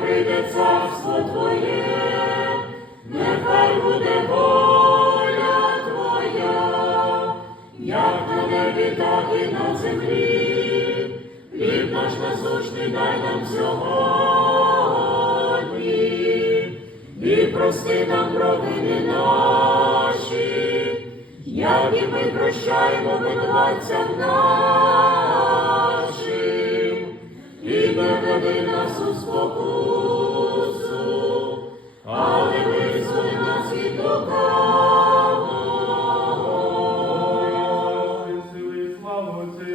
Прийде царство Твоє, нехай буде воля Твоя, Як небі, так і на землі, хліб наш насущний дай нам сьогодні, і прости нам провини наші, я ми прощаємо, видцям нашим. і не веди нас у спокій,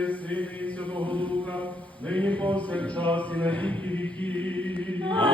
Синиця того духа, нині повсякчас, і на віки віки.